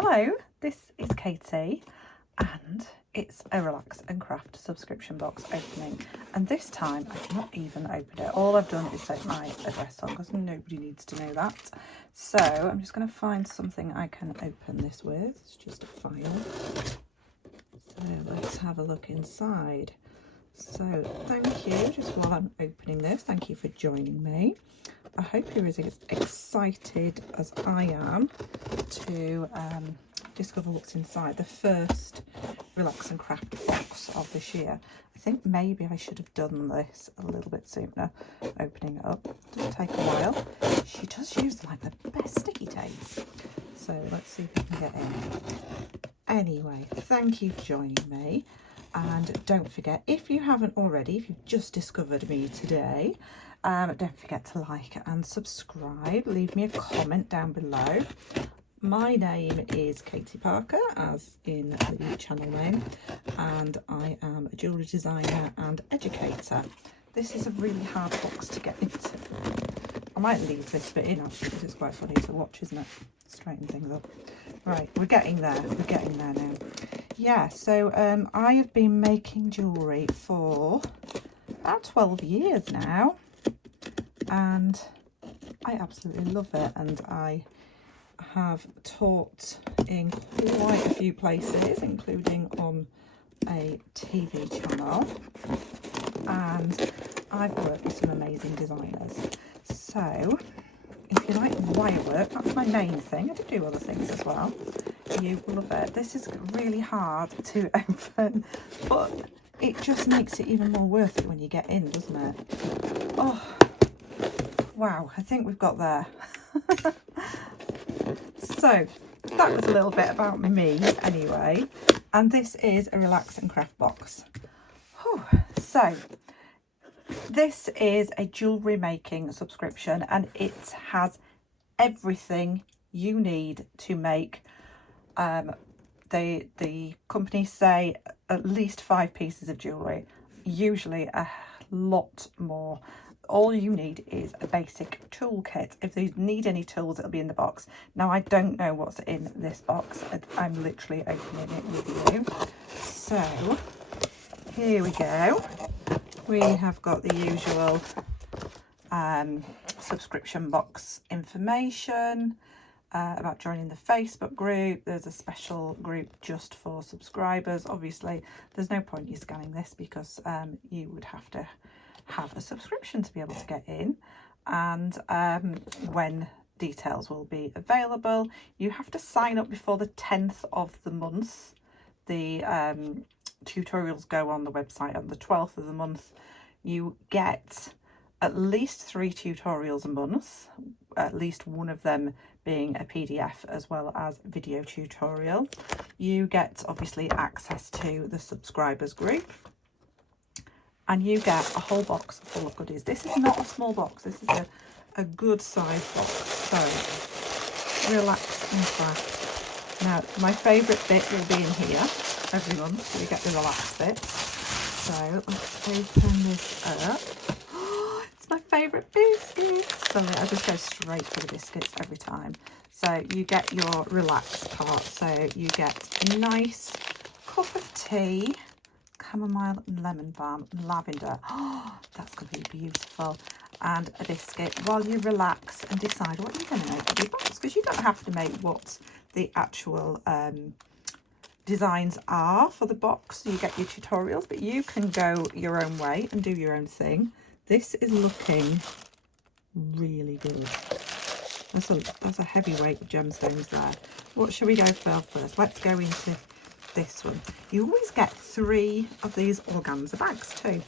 Hello, this is Katie and it's a Relax and Craft subscription box opening, and this time I've not even opened it. All I've done is set my address on because nobody needs to know that. So I'm just going to find something I can open this with. It's just a file. So let's have a look inside. So thank you, just while I'm opening this, thank you for joining me. I hope you're as excited as I am to discover what's inside the first Relax and Craft box of this year. I think maybe I should have done this a little bit sooner, opening it up. It does take a while. She does use like the best sticky tapes. So let's see if we can get in. Anyway, thank you for joining me. And don't forget, if you haven't already, if you've just discovered me today, don't forget to like and subscribe. Leave me a comment down below. My name is Katie Parker, as in the channel name, and I am a jewellery designer and educator. This is a really hard box to get into. I might leave this bit in actually because it's quite funny to watch, isn't it? Straighten things up. Right, we're getting there. We're getting there now. Yeah, so I have been making jewellery for about 12 years now, and I absolutely love it, and I have taught in quite a few places, including on a TV channel, and I've worked with some amazing designers. So if you like wire work, that's my main thing. I do other things as well. You will love it. This is really hard to open, but it just makes it even more worth it when you get in, doesn't it? Oh, wow, I think we've got there. So that was a little bit about me anyway, and this is a Relax and Craft box. Whew. So this is a jewellery making subscription, and it has everything you need to make. The companies say at least 5 pieces of jewellery, usually a lot more. All you need is a basic toolkit. If you need any tools, it'll be in the box. Now, I don't know what's in this box. I'm literally opening it with you. So here we go. We have got the usual subscription box information about joining the Facebook group. There's a special group just for subscribers. Obviously, there's no point you scanning this because you would have to have a subscription to be able to get in, and when details will be available. You have to sign up before the 10th of the month. The tutorials go on the website on the 12th of the month. You get at least 3 tutorials a month, at least one of them being a PDF as well as video tutorial. You get obviously access to the subscribers group, and you get a whole box full of goodies. This is not a small box. This is a good size box. So Relax and Craft. Now, my favourite bit will be in here every month, so you get the relax bit. So let's open this up. Oh, it's my favourite biscuits. Sorry, I just go straight for the biscuits every time. So you get your relax part. So you get a nice cup of tea, chamomile and lemon balm and lavender. Oh, that's going to be beautiful. And a biscuit while you relax and decide what you're going to make with your box, because you don't have to make what the actual designs are for the box. You get your tutorials, but you can go your own way and do your own thing. This is looking really good. That's a heavyweight of gemstones there. What shall we go for first? Let's go into this one. You always get 3 of these organza bags too,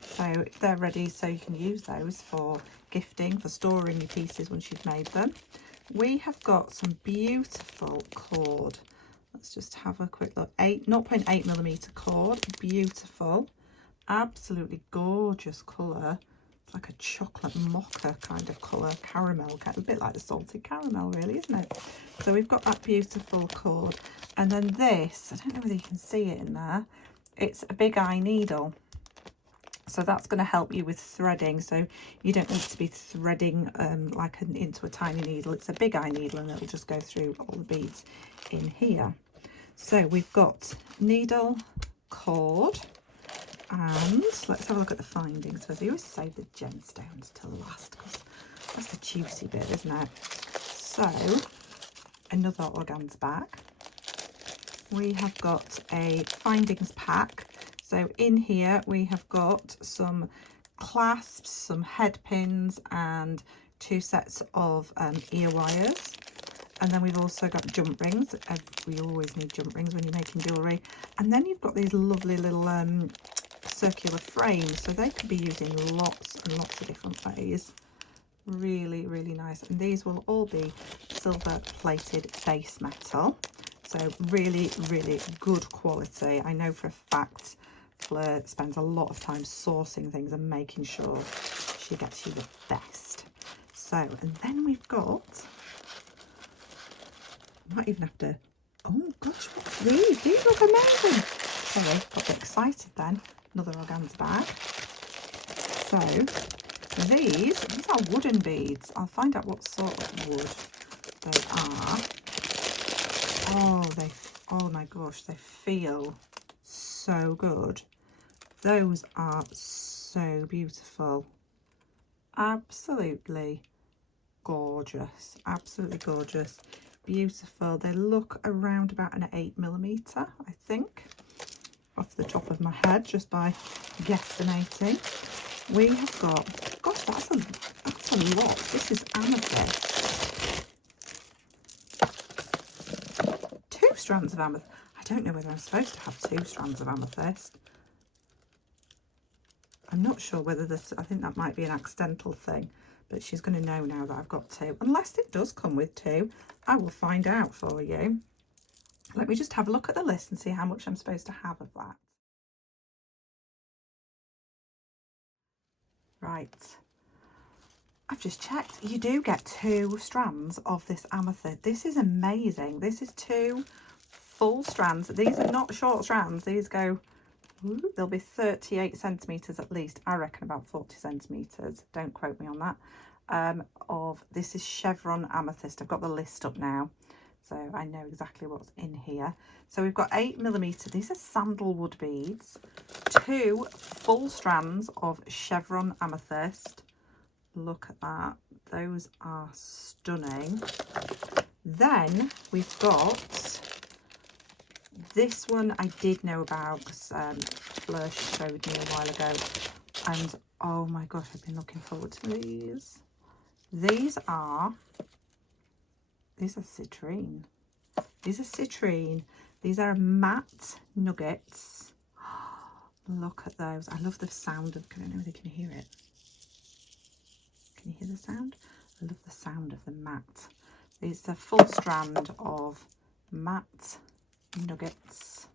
so they're ready, so you can use those for gifting, for storing your pieces once you've made them. We have got some beautiful cord. Let's just have a quick look. 0.8mm cord, beautiful, absolutely gorgeous colour. It's like a chocolate mocha kind of colour, caramel, a bit like the salted caramel really, isn't it? So we've got that beautiful cord, and then this, I don't know whether you can see it in there, it's a big eye needle. So that's going to help you with threading, so you don't need to be threading into a tiny needle. It's a big eye needle and it'll just go through all the beads in here. So we've got needle, cord, and let's have a look at the findings. So I always save the gemstones till last because that's the juicy bit, isn't it? So another organza bag. We have got a findings pack. So in here we have got some clasps, some head pins and 2 sets of ear wires. And then we've also got jump rings. We always need jump rings when you're making jewellery. And then you've got these lovely little circular frames. So they could be used in lots and lots of different ways. Really, really nice. And these will all be silver plated base metal. So really, really good quality. I know for a fact Fleur spends a lot of time sourcing things and making sure she gets you the best. So, and then we've got, I might even have to, oh gosh, what's these? These look amazing. Sorry, got a bit excited then. Another organza bag. So, these are wooden beads. I'll find out what sort of wood they are. Oh my gosh, they feel so good. Those are so beautiful. Absolutely gorgeous. Absolutely gorgeous. Beautiful. They look around about an 8mm, I think, off the top of my head, just by guesstimating. We have got, gosh, that's a lot. This is amethyst. 2 strands of amethyst. I don't know whether I'm supposed to have 2 strands of amethyst. I'm not sure whether this, I think that might be an accidental thing, but she's going to know now that I've got 2. Unless it does come with 2, I will find out for you. Let me just have a look at the list and see how much I'm supposed to have of that. Right. I've just checked. You do get 2 strands of this amethyst. This is amazing. This is 2 full strands. These are not short strands. These go, they'll be 38 centimetres at least. I reckon about 40 centimetres. Don't quote me on that. This is Chevron Amethyst. I've got the list up now, so I know exactly what's in here. So we've got 8mm. These are sandalwood beads. 2 full strands of Chevron Amethyst. Look at that. Those are stunning. Then we've got this one I did know about because Fleur showed me a while ago, and oh my gosh, I've been looking forward to these. These are citrine. These are citrine. These are matte nuggets. Look at those. I love the sound of, I don't know if they can hear it. Can you hear the sound? I love the sound of the matte. It's a full strand of matte nuggets.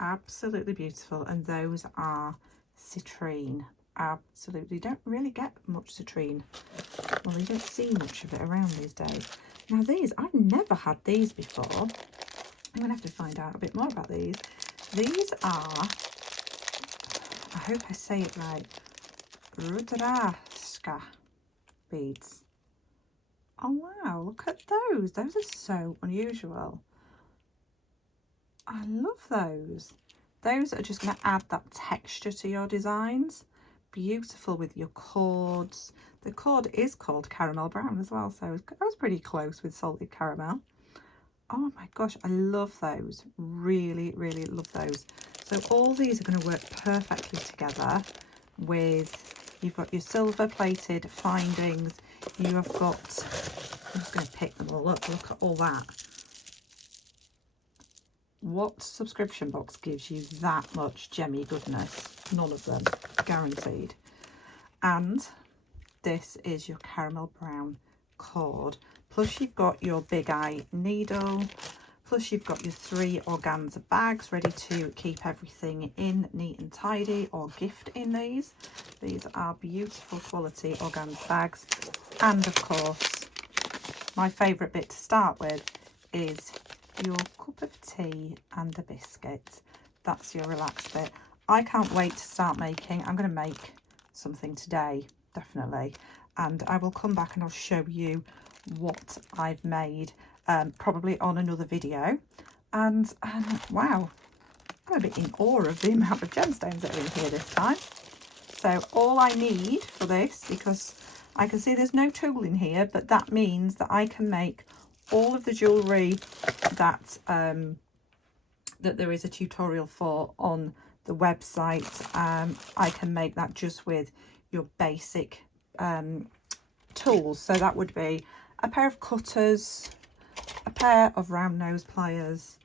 Absolutely beautiful. And those are citrine. Absolutely. Don't really get much citrine. Well, you don't see much of it around these days. Now these, I've never had these before. I'm going to have to find out a bit more about these. These are, I hope I say it right, Rudraska beads. Oh wow, look at those. Those are so unusual. I love those. Those are just going to add that texture to your designs. Beautiful with your cords. The cord is called caramel brown as well, so I was pretty close with salted caramel. Oh my gosh, I love those. Really, really love those. So all these are going to work perfectly together with, you've got your silver plated findings. You have got, I'm just going to pick them all up. Look at all that. What subscription box gives you that much gemmy goodness? None of them, guaranteed. And this is your caramel brown cord. Plus you've got your big eye needle. Plus you've got your 3 organza bags ready to keep everything in neat and tidy or gift in these. These are beautiful quality organza bags. And of course, my favourite bit to start with is your cup of tea and a biscuit. That's your relaxed bit. I can't wait to start making. I'm going to make something today, definitely, and I will come back and I'll show you what I've made, probably on another video. And wow, I'm a bit in awe of the amount of gemstones that are in here this time. So all I need for this, because I can see there's no tool in here, but that means that I can make all of the jewellery that that there is a tutorial for on the website. I can make that just with your basic tools. So that would be a pair of cutters, a pair of round nose pliers,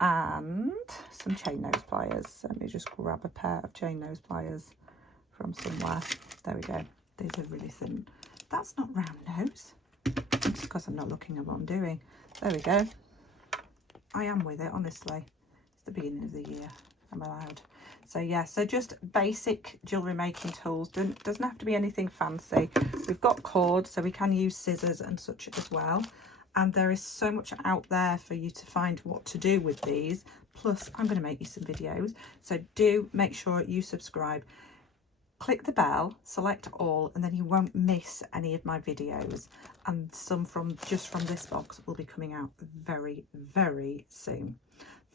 and some chain nose pliers. Let me just grab a pair of chain nose pliers from somewhere. There we go. These are really thin. That's not round nose. It's because I'm not looking at what I'm doing. There we go. I am with it, honestly. It's the beginning of the year. I'm allowed. So yeah, so just basic jewellery making tools. Doesn't have to be anything fancy. We've got cord, so we can use scissors and such as well. And there is so much out there for you to find what to do with these. Plus, I'm going to make you some videos. So do make sure you subscribe. Click the bell, select all, and then you won't miss any of my videos. And some just from this box will be coming out very, very soon.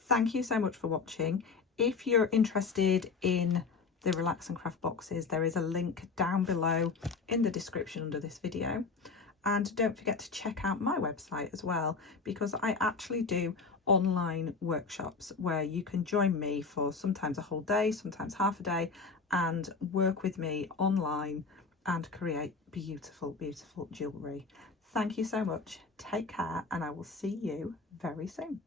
Thank you so much for watching. If you're interested in the Relax and Craft boxes, there is a link down below in the description under this video. And don't forget to check out my website as well, because I actually do online workshops where you can join me for sometimes a whole day, sometimes half a day, and work with me online and create beautiful, beautiful jewellery. Thank you so much. Take care, and I will see you very soon.